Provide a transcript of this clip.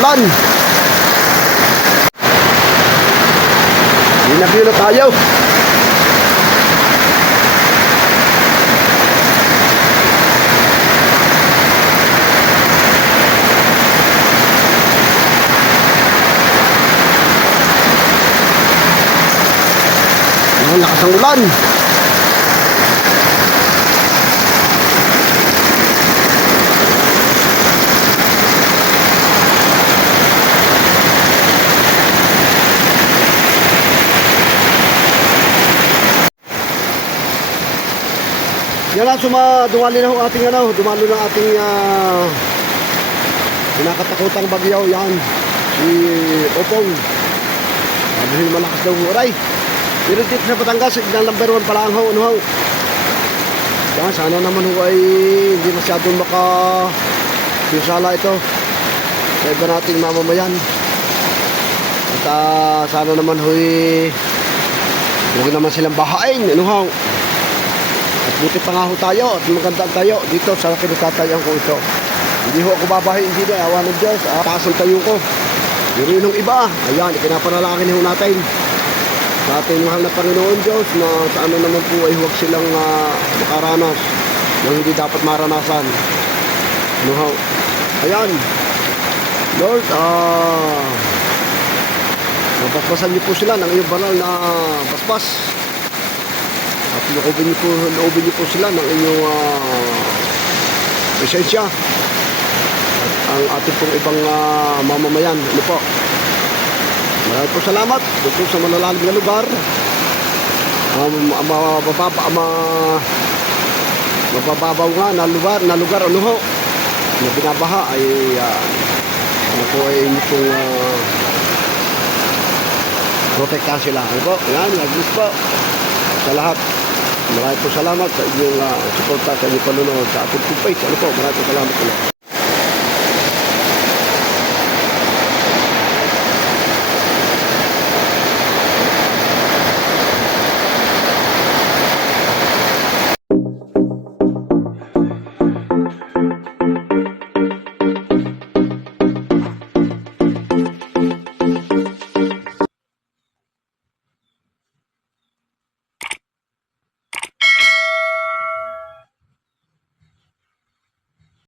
Lan. Binabyo na tayo. Ang lakas ng ulan. Yan na, dumali na ho ating dumalo ng ating pinakatakutang bagyaw, yan si Opong. Sabihin malakas daw huray. Pero dito sa Batangas, signal number 1 pala ang ho. Yan, sana naman ho ay hindi masyadong maka-pinsala ito sa iba nating mamamayan. At sana naman ho huwag naman silang bahain. At buti pa nga ho tayo at maganda tayo dito sa kinatatayan ko ito. Hindi ho ako babahin, hindi na, awa ng Diyos. Taas ang tayo ko. Pero yun ang iba, ayan, ikinapanalangan ho natin sa ating mahal na Panginoon Diyos na sa ano naman po ay huwag silang makaranas ng hindi dapat maranasan. Ayan, Lord, mapaspasan niyo po sila ng iyong banal na paspas. At loobin niyo po sila ng inyong presensya. At ang ating pong ibang mamamayan. Maraming po salamat dito sa malalalim na lugar. Mababaw nga na lugar na binabaha ay inyo pong protektahan sila. Yan, nag-bless po sa lahat. Maraming po salamat sa inyong suporta, sa inyong panunod sa ating page. Maraming po salamat.